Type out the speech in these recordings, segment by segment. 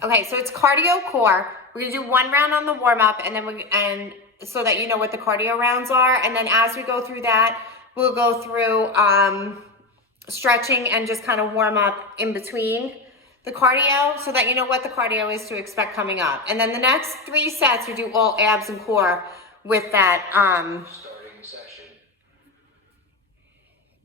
Okay, so it's cardio core. We're gonna do one round on the warm up, and then so that you know what the cardio rounds are. And then as we go through that, we'll go through stretching and just kind of warm up in between the cardio, so that you know what the cardio is to expect coming up. And then the next 3 sets, we do all abs and core with that. Starting session.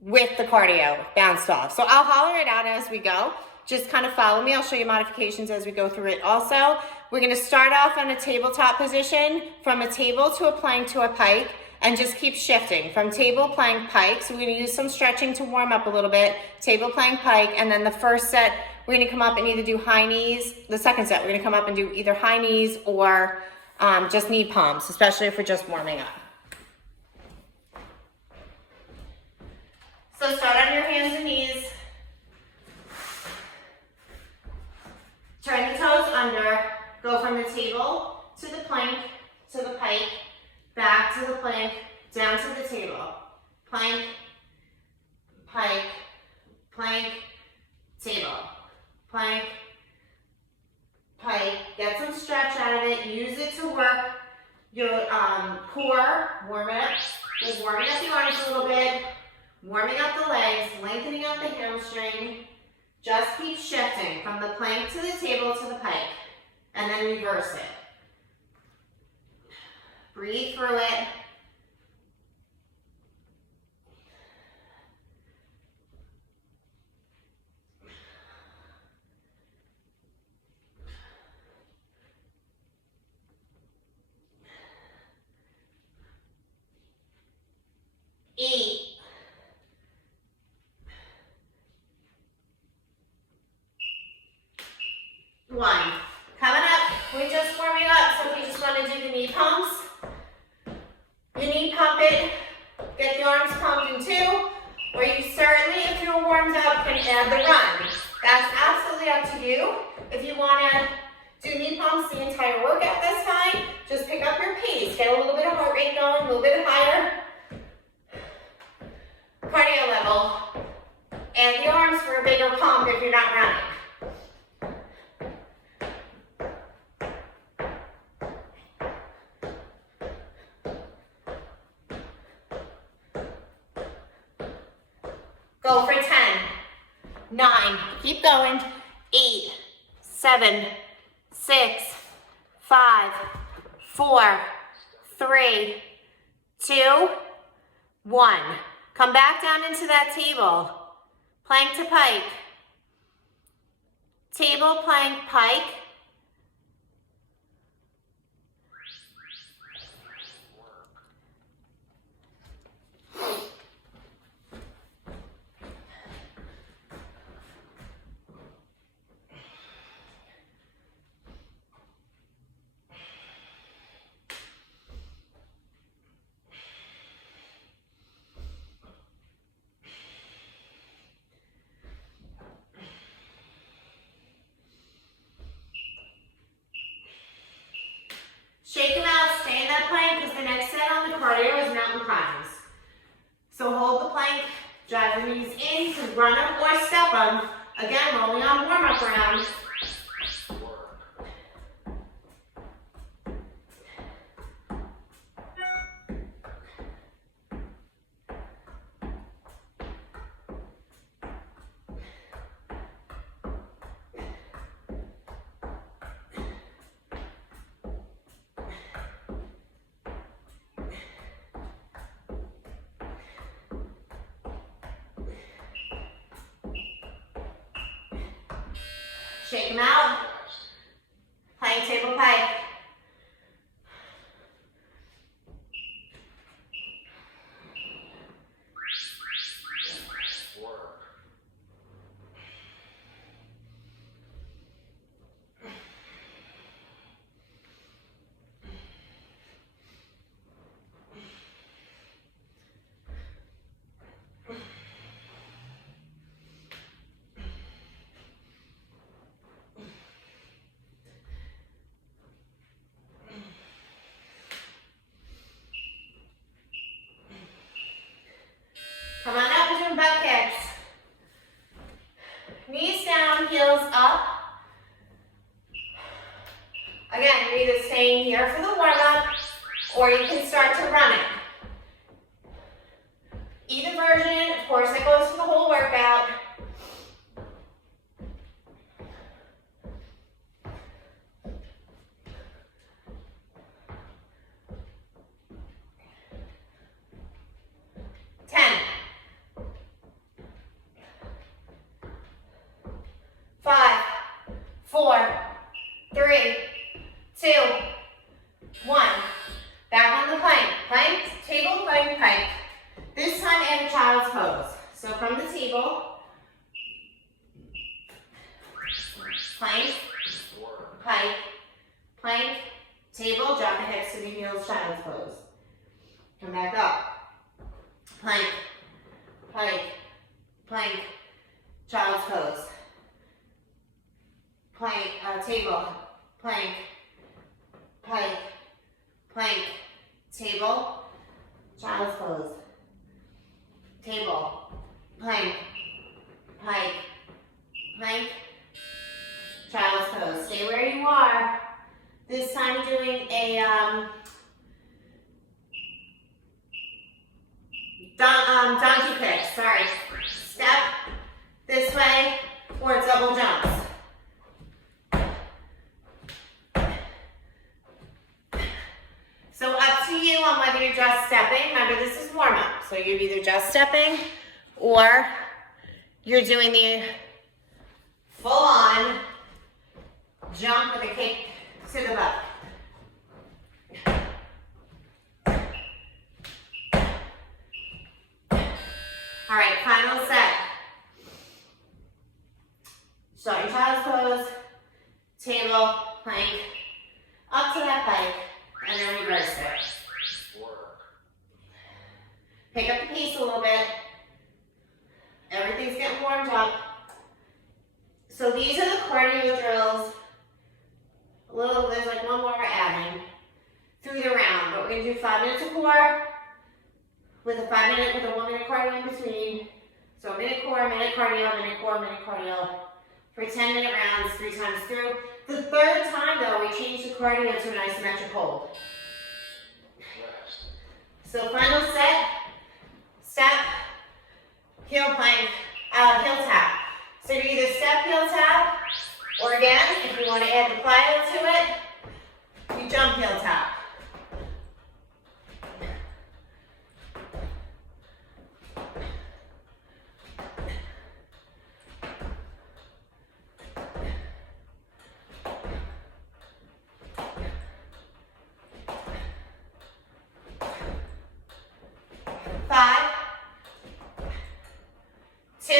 With the cardio bounced off. So I'll holler it out as we go. Just kind of follow me. I'll show you modifications as we go through it also. We're gonna start off on a tabletop position, from a table to a plank to a pike, and just keep shifting from table, plank, pike. So we're gonna use some stretching to warm up a little bit, table, plank, pike, and then the first set, we're gonna come up and either do high knees. The second set, we're gonna come up and do either high knees or just knee pumps, especially if we're just warming up. So start on your hands and knees. Turn the toes under. Go from the table to the plank to the pike, back to the plank, down to the table. Plank, pike, plank, table. Plank, pike. Get some stretch out of it. Use it to work your core. Warm it up. Just warming up the arms a little bit. Warming up the legs, lengthening out the hamstring. Just keep shifting from the plank to the table to the pike, and then reverse it. Breathe through it. Eat. One. Coming up, we're just warming up, so if you just want to do the knee pumps, you knee pump it, get the arms pumped in 2, or you certainly, if you're warmed up, can add the run. That's absolutely up to you. If you want to do knee pumps the entire workout this time, just pick up your pace, get a little bit of heart rate going, a little bit higher cardio level, and the arms for a bigger pump if you're not running. Go for 10, 9, keep going, 8, 7, 6, 5, 4, 3, 2, 1. Come back down into that table. Plank to pike. Table, plank, pike. Shake them out, stay in that plank, because the next set on the cardio is mountain climbers. So hold the plank, drive the knees in, you can run them or step them. Again, rolling on warm-up round. Shake them out. Plank, table, pike. Again, you're either staying here for the warm-up or you can start to run it. Either version, of course, it goes for the whole workout. Plank, pike, plank, table, drop the hips to the heels, child's pose. Come back up. Plank, pike, plank, child's pose. Plank, table, plank, pike, plank, table, child's pose. Table, plank, pike, plank, child's pose. Stay where you are. This time doing a donkey kick. Sorry. Step this way or double jumps. So up to you on whether you're just stepping. Remember, this is warm up. So you're either just stepping or you're doing the full on jump with a kick to the butt. All right, final set. Start your child's pose, table, plank, up to that pike, and then reverse it. Pick up the pace a little bit. Everything's getting warmed up. So these are the cardio drills. There's like one more we're adding through the round, but we're gonna do 5 minutes of core with a 1 minute cardio in between. So a minute core, minute cardio, minute core, minute cardio for 10-minute rounds, 3 times through. The third time though, we change the cardio to an isometric hold. So final set, step, heel plank, heel tap. So you either step, heel tap, or again, if you want to add the plyo to it, you jump, heel tap. Five, 2,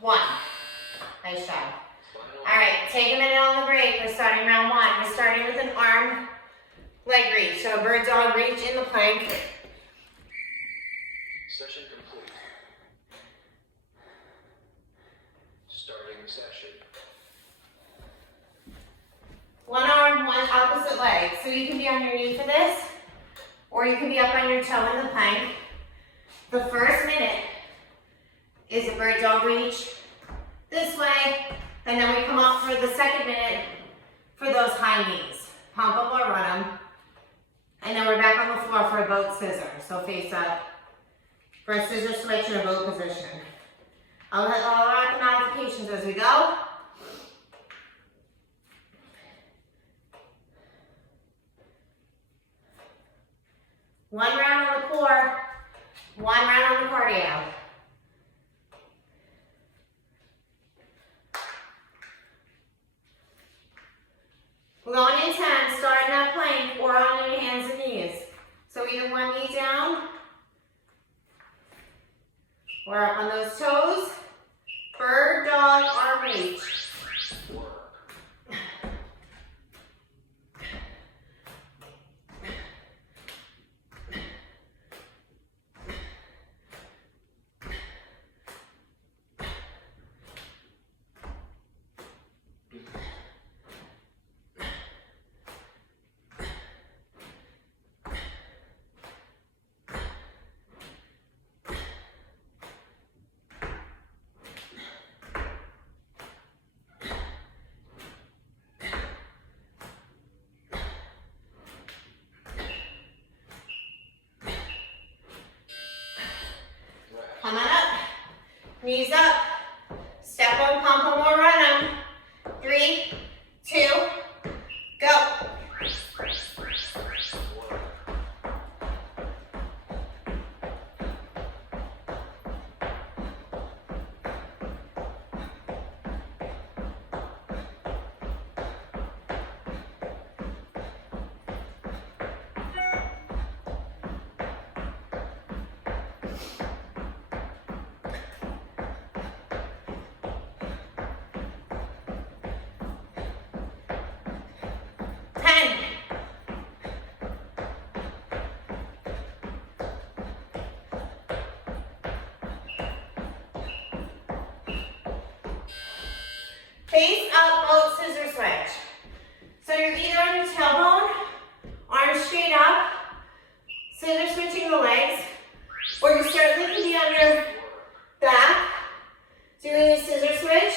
1. Nice job. All right, take a minute on the break. We're starting round 1. We're starting with an arm leg reach. So a bird dog reach in the plank. Session complete. Starting session. One arm, one opposite leg. So you can be on your knee for this, or you can be up on your toe in the plank. The first minute is a bird dog reach this way, and then we come up for the second minute for those high knees. Pump them or run them. And then we're back on the floor for a boat scissor. So face up for a scissor switch in a boat position. I'll add the modifications as we go. One round on the core, one round on the cardio. We're going in 10, starting that plank or on your hands and knees. So either one knee down or up on those toes. Bird, dog, arm reach. Knees up. Step them, pump them, or run them. 3, 2, go. Face up, boat scissor switch. So you're either on your tailbone, arms straight up, scissor switching the legs, or you certainly can be on your back, doing a scissor switch.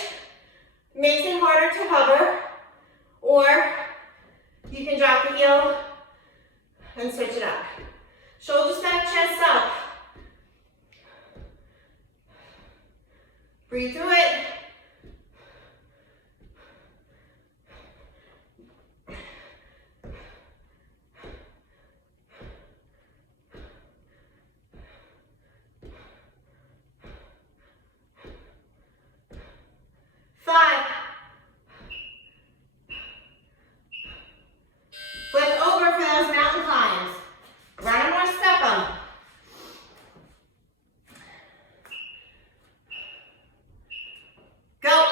Makes it harder to hover, or you can drop the heel and switch it up. Shoulders back, chest up. Breathe through it. Flip over for those mountain climbs. Run them or step them. Go.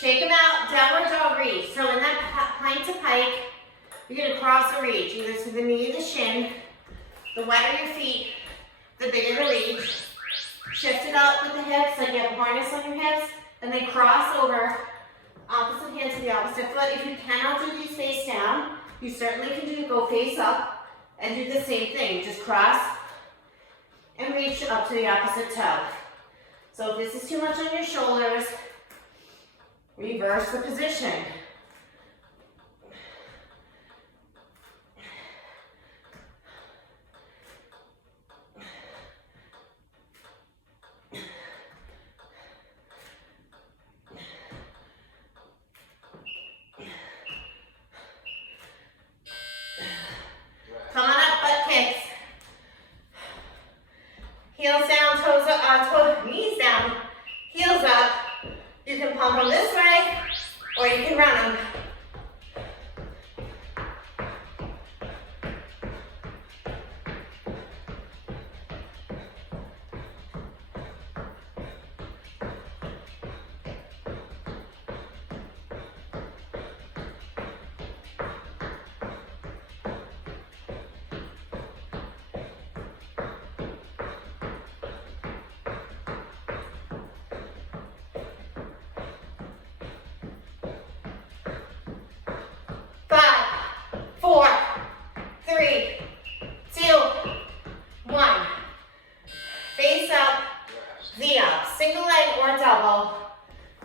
Shake them out, downward dog reach. So in that plank to pike, you're gonna cross a reach, either to the knee or the shin. The wider your feet, the bigger the reach. Shift it up with the hips, like you have a harness on your hips, and then cross over, opposite hand to the opposite foot. If you cannot do these face down, you certainly can go face up and do the same thing. Just cross and reach up to the opposite toe. So if this is too much on your shoulders, reverse the position. Come on up, butt kicks. Heels down, toes up, knees down, heels up. You can pump them this way, or you can run them.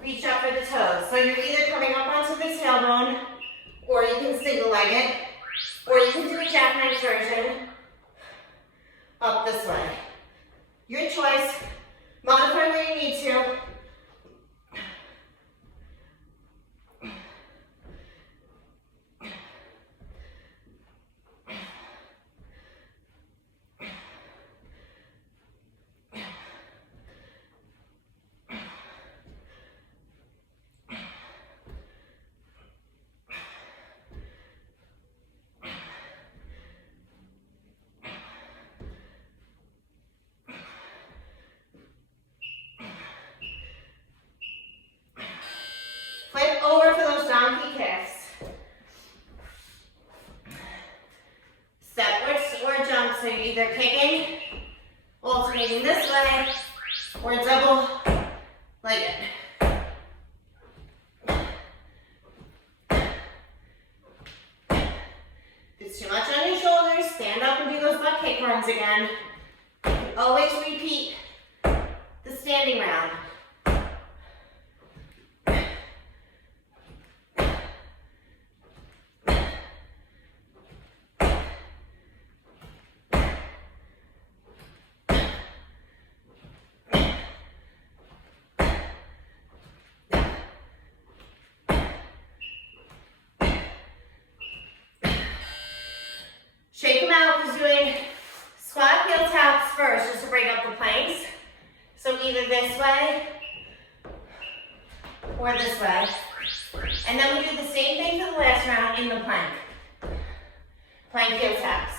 Reach up for the toes. So you're either coming up onto the tailbone, or you can single leg it, or you can do a jackknife version up this way. Your choice. Modify where you need to. So you're either kicking, alternating this way, or double legged. If it's too much on your shoulders, stand up and do those butt kick runs again. Always repeat the standing round. Shake them out. We're doing squat heel taps first, just to break up the planks. So either this way or this way. And then we do the same thing for the last round in the plank. Plank heel taps.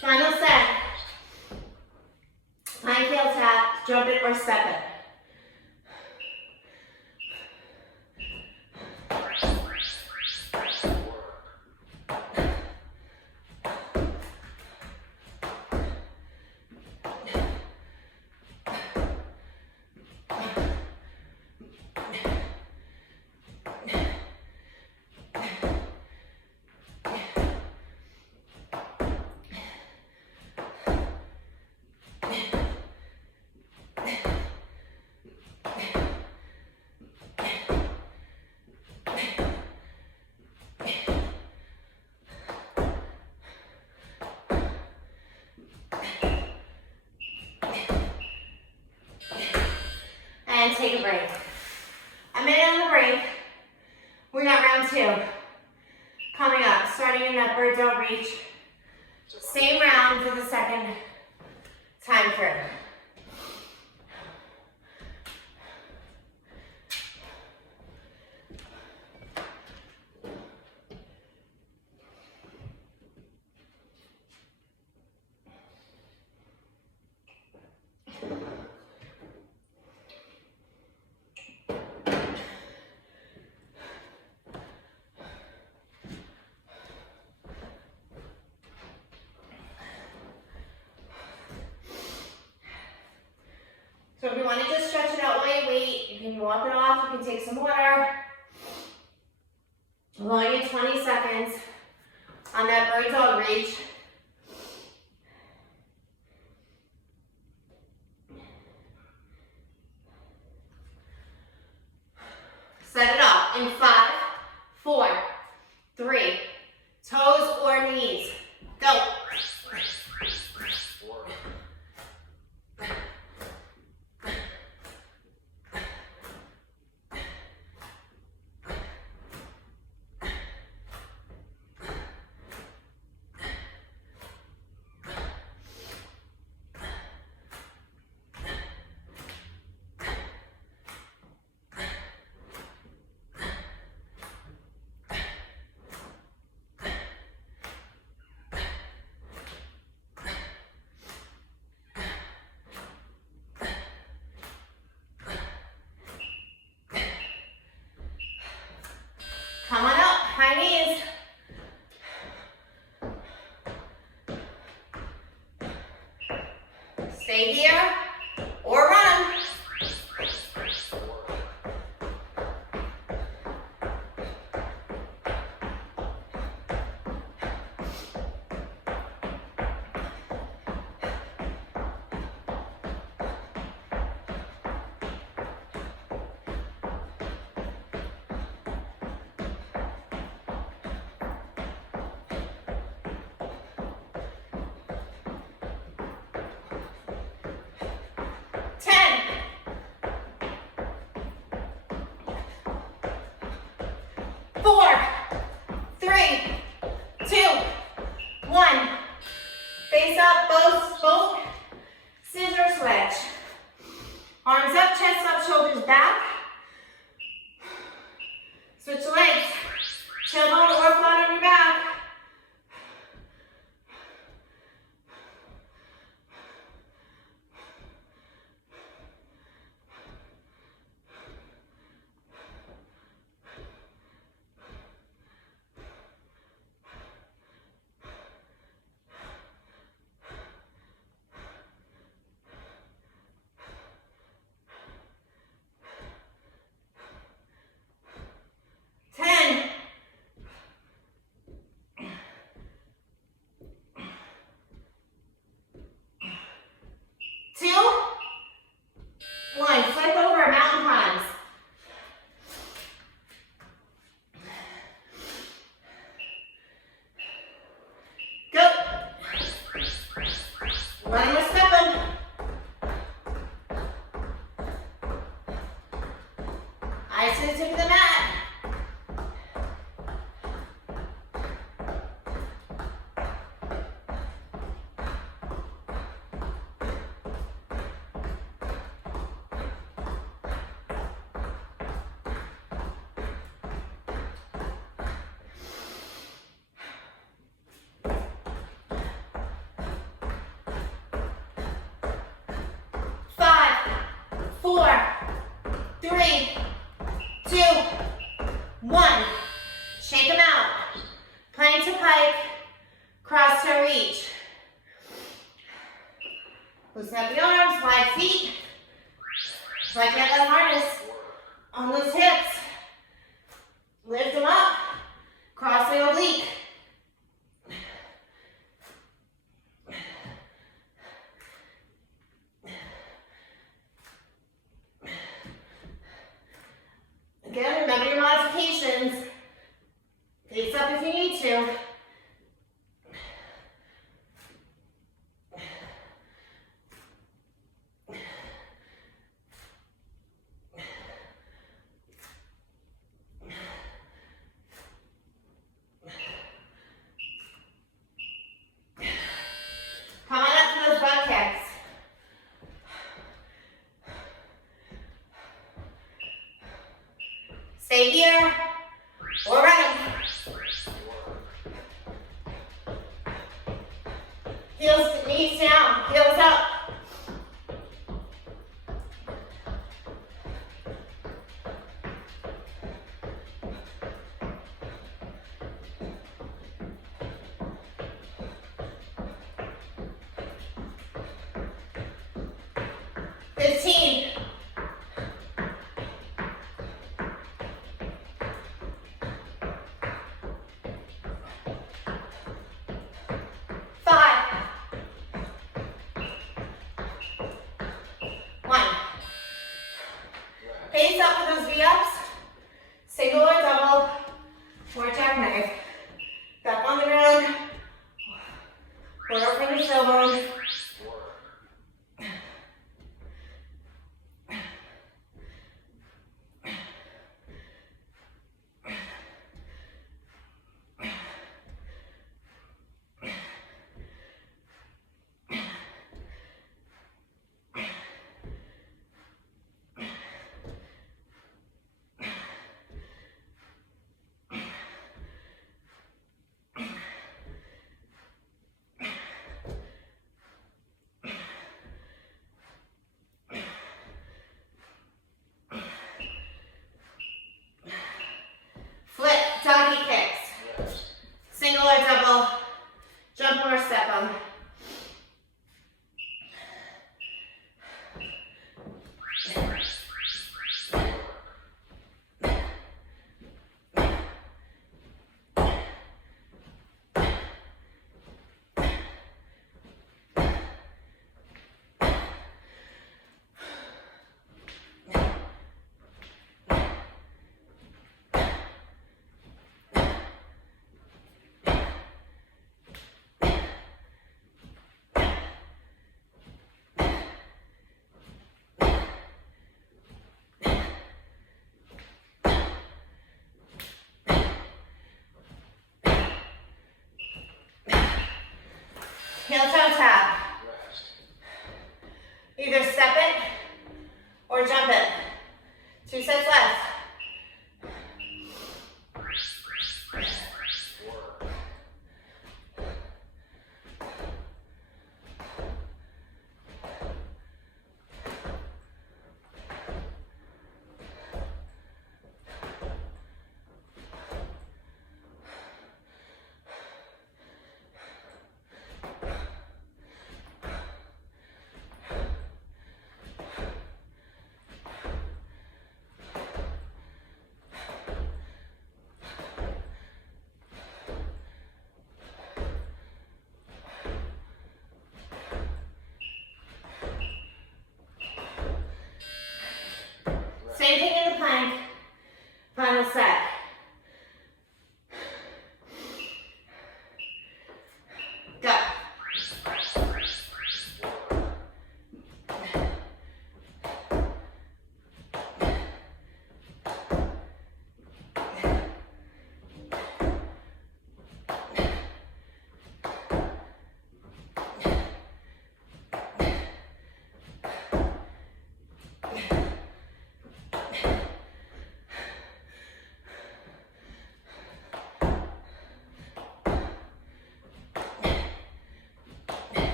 Final set. Plank heel tap, jump it or step it. And take a break. A minute on the break. We got round two. Coming up, starting in that bird dog reach. Same round for the second time through. So if you want to just stretch it out while you wait, you can walk it off, you can take some water. Long in 20 seconds on that bird dog reach. Set it up in 5, 4, 3, toes or knees. Go. Come on up, high knees. Stay here or run. Four, 3, up, both scissor switch. Arms up, chest up, shoulders back. Switch legs. Tailbone or flat on your back. Flip over, mountain climbs. Go. One more step in. Eyes to the tip of the mat. Four, three, two, one. Shake them out. Plank to pike, cross to reach. Loosen up the arms, wide feet. Like that harness on those hips. Lift them up, cross the oblique. Again, remember your modifications. Face up if you need to. Come on up to those butt kicks. Stay here or run. Heels, knees down, heels up. Face up for those V-ups. Single or double, or jackknife. Back on the ground, or up from the tailbone. Donkey kicks. Single or double. Jump or step them. Heel toe tap.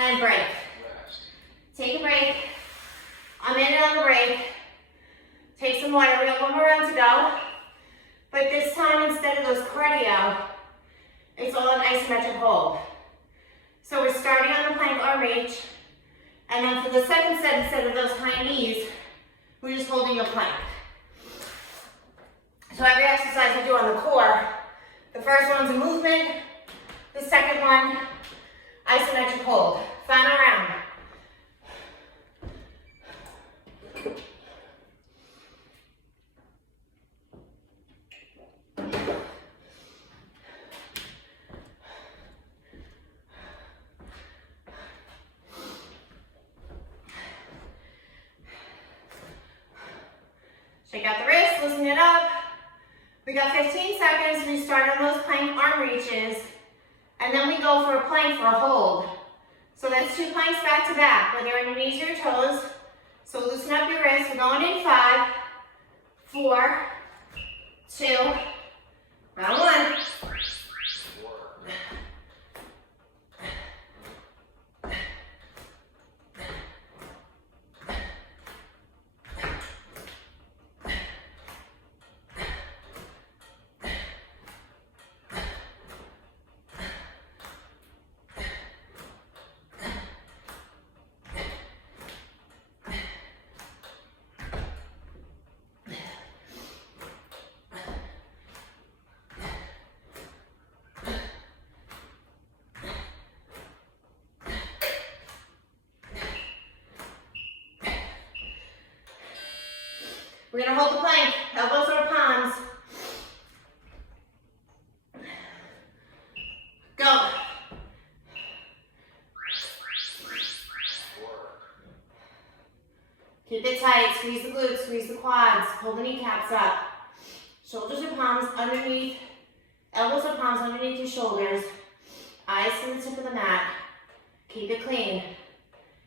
And break. Rest. Take a break. A minute on the break. Take some water. We got one more round to go. But this time, instead of those cardio, it's all an isometric hold. So we're starting on the plank arm reach. And then for the second set, instead of those high knees, we're just holding the plank. So every exercise we do on the core, the first one's a movement. The second one, isometric hold. Final round. Shake out the wrist, loosen it up. We got 15 seconds. We start on those plank arm reaches, and then we go for a plank for a hold. So that's 2 planks back to back, whether you're on your knees or your toes. So loosen up your wrists. We're going in 5, 4, 2, round 1. We're gonna hold the plank, elbows or palms. Go. Keep it tight, squeeze the glutes, squeeze the quads, pull the kneecaps up. Shoulders or palms underneath, elbows or palms underneath your shoulders. Eyes to the tip of the mat. Keep it clean.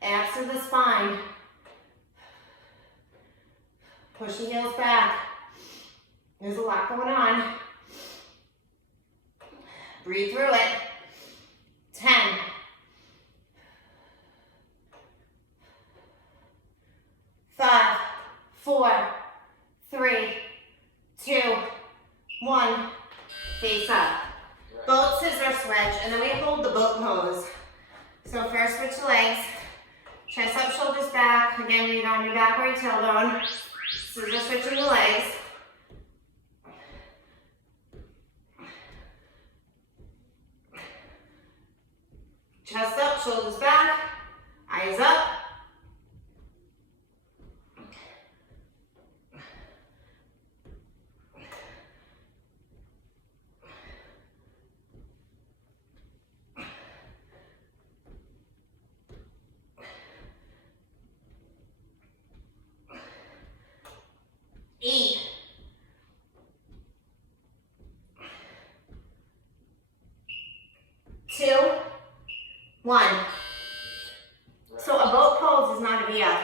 Abs to the spine. Push the heels back. There's a lot going on. Breathe through it. 10. 5, 4, 3, 2, 1. Face up. Boat scissor switch, and then we hold the boat pose. So first switch the legs. Chest up, shoulders back. Again, either on your back or your tailbone. Scissor switching the legs. Chest up, shoulders back. Eyes up. Eat. 2, 1. So a boat pose is not a V up.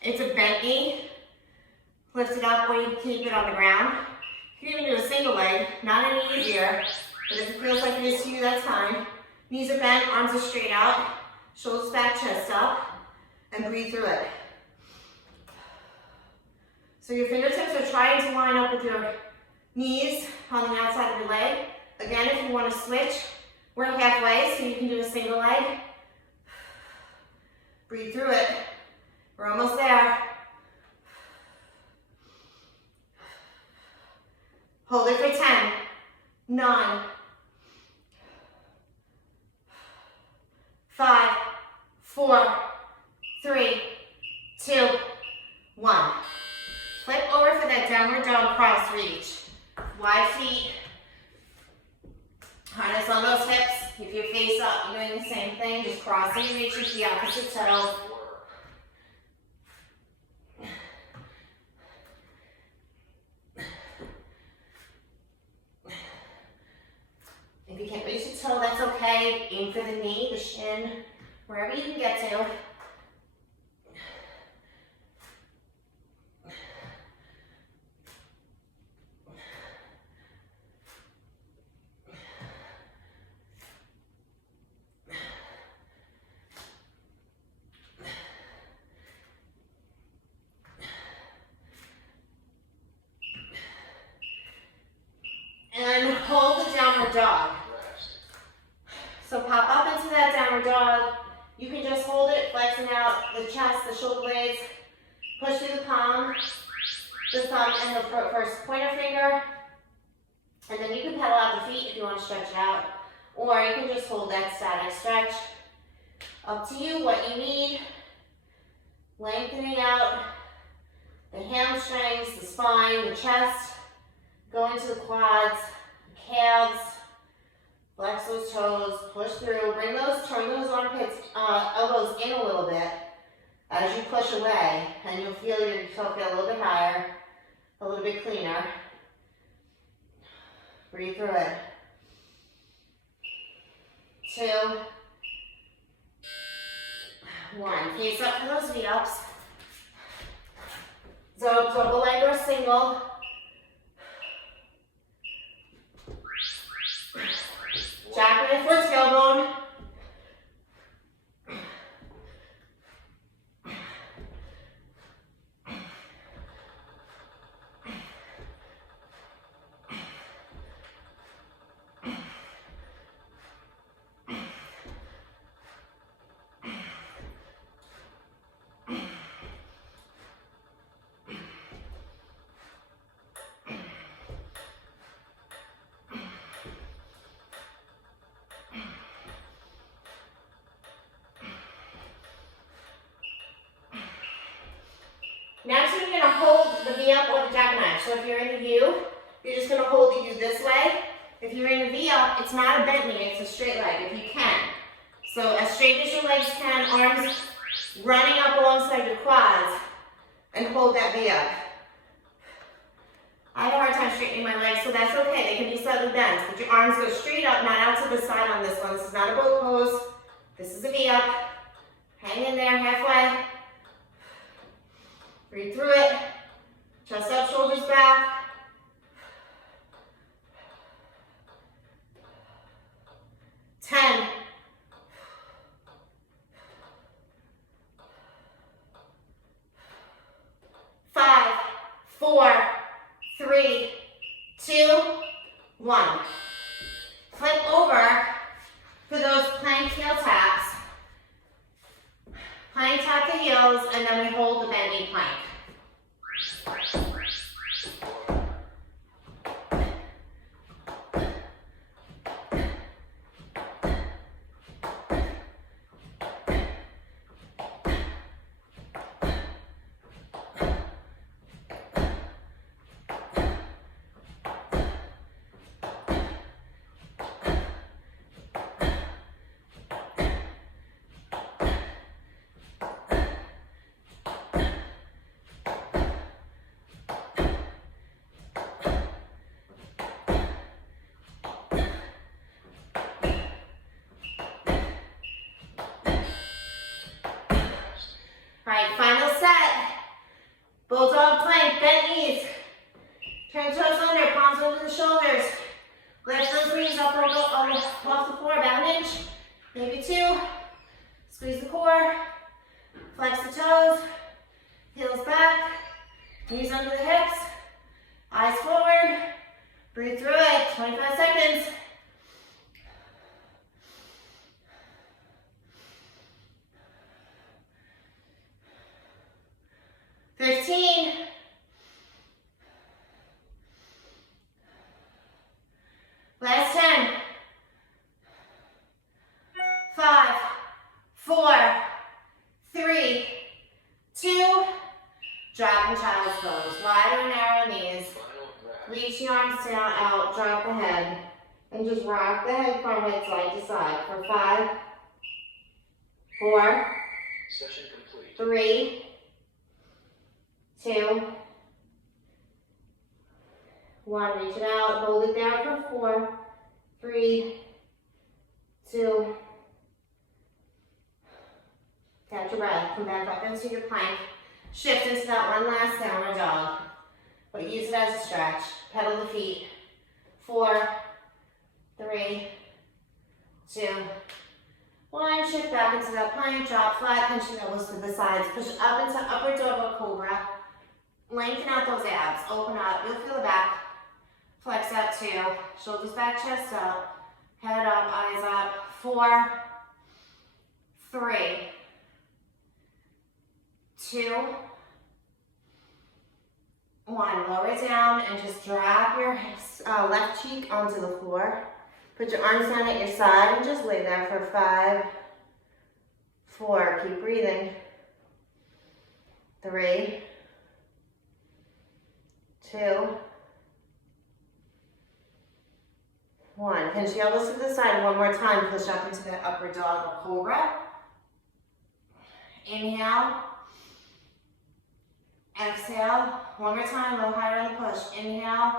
It's a bent knee. Lift it up or you can keep it on the ground. You can even do a single leg, not any easier, but if it feels like it is to you, that's fine. Knees are bent, arms are straight out, shoulders back, chest up, and breathe through it. So your fingertips are trying to line up with your knees on the outside of your leg. Again, if you want to switch, we're halfway, so you can do a single leg. Breathe through it. We're almost there. Hold it for 10, 9, 5, 4, 3, 2, 1. Flip over for that downward dog cross reach. Wide feet. Harness on those hips. Keep your face up. You're doing the same thing. Just crossing and reaching to the opposite toe. If you can't reach the toe, that's okay. Aim for the knee, the shin, wherever you can get to. out the chest, the shoulder blades. Push through the palm, the thumb, and the first pointer finger. And then you can pedal out the feet if you want to stretch it out. Or you can just hold that static stretch. Up to you, what you need. Lengthening out the hamstrings, the spine, the chest. Go into the quads, calves. Flex those toes, push through. Turn those armpits, elbows in a little bit as you push away. And you'll feel yourself get a little bit higher, a little bit cleaner. Breathe through it. 2, 1. Face up for those V-ups. So double leg or single. Jackknife or tailbone. Next, you're going to hold the V-up or the jackknife. So if you're in the U, you're just going to hold the U this way. If you're in the V-up, it's not a bent knee, it's a straight leg, if you can. So as straight as your legs can, arms running up alongside your quads, and hold that V-up. I have a hard time straightening my legs, so that's okay. They can be slightly bent, but your arms go straight up, not out to the side on this one. This is not a boat pose. This is a V-up. Hang in there halfway. Breathe through it. Chest up, shoulders back. Ten. 5, 4, 3, 2, 1. Flip over for those plank heel taps. Plank tap the heels, and then we hold the bent knee plank. Alright, final set. Bulldog plank, bent knees. Turn toes under, palms under the shoulders. Lift those knees up off the floor, about an inch, maybe 2. Squeeze the core. Flex the toes. Heels back. Knees under the hips. Eyes forward. Breathe through it. 25 seconds. 15. 10. 5, 4, 3, 2. Drop in child's pose. Wide or narrow knees. Reach the arms down, out, drop the head. And just rock the head forward side to side for 5, 4, Session complete. 3, 2, 1. Reach it out. Hold it there for 4, 3, 2. Catch your breath. Come back up into your plank. Shift into that one last downward dog. But use it as a stretch. Pedal the feet. 4, 3, 2, 1. Shift back into that plank. Drop flat. Pinch your elbows to the sides. Push up into upward dog or cobra. Lengthen out those abs. Open up. You'll feel the back. Flex out 2. Shoulders back, chest up. Head up, eyes up. 4, 3, 2, 1. Lower it down and just drop your left cheek onto the floor. Put your arms down at your side and just lay there for 5, 4. Keep breathing. 3, 2, 1. Pinch the elbows to the side one more time. Push up into that upward dog or cobra. Inhale. Exhale. One more time. A little higher on the push. Inhale.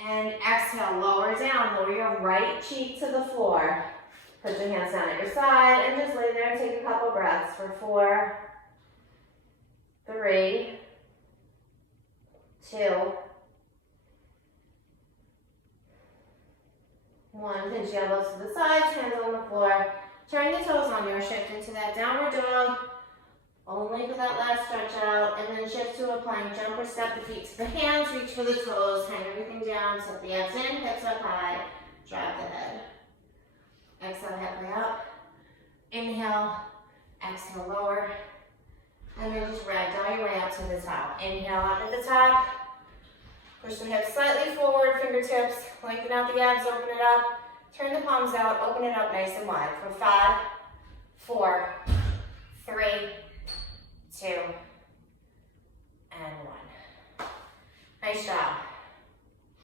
And exhale. Lower down. Lower your right cheek to the floor. Put your hands down at your side and just lay there and take a couple breaths for 4, 3, 2, 1. Pinch the elbows to the sides, hands on the floor. Turn the toes on your shift into that downward dog. Only for that last stretch out. And then shift to a plank. Jump or step the feet to the hands. Reach for the toes. Hang everything down. Set the abs in. Hips up high. Drop the head. Exhale, halfway up. Inhale. Exhale, lower. And then just ragdoll your way up to the top. Inhale up at the top. Push the hips slightly forward, fingertips. Lengthen out the abs, open it up. Turn the palms out, open it up nice and wide for 5, 4, 3, 2, and 1. Nice job.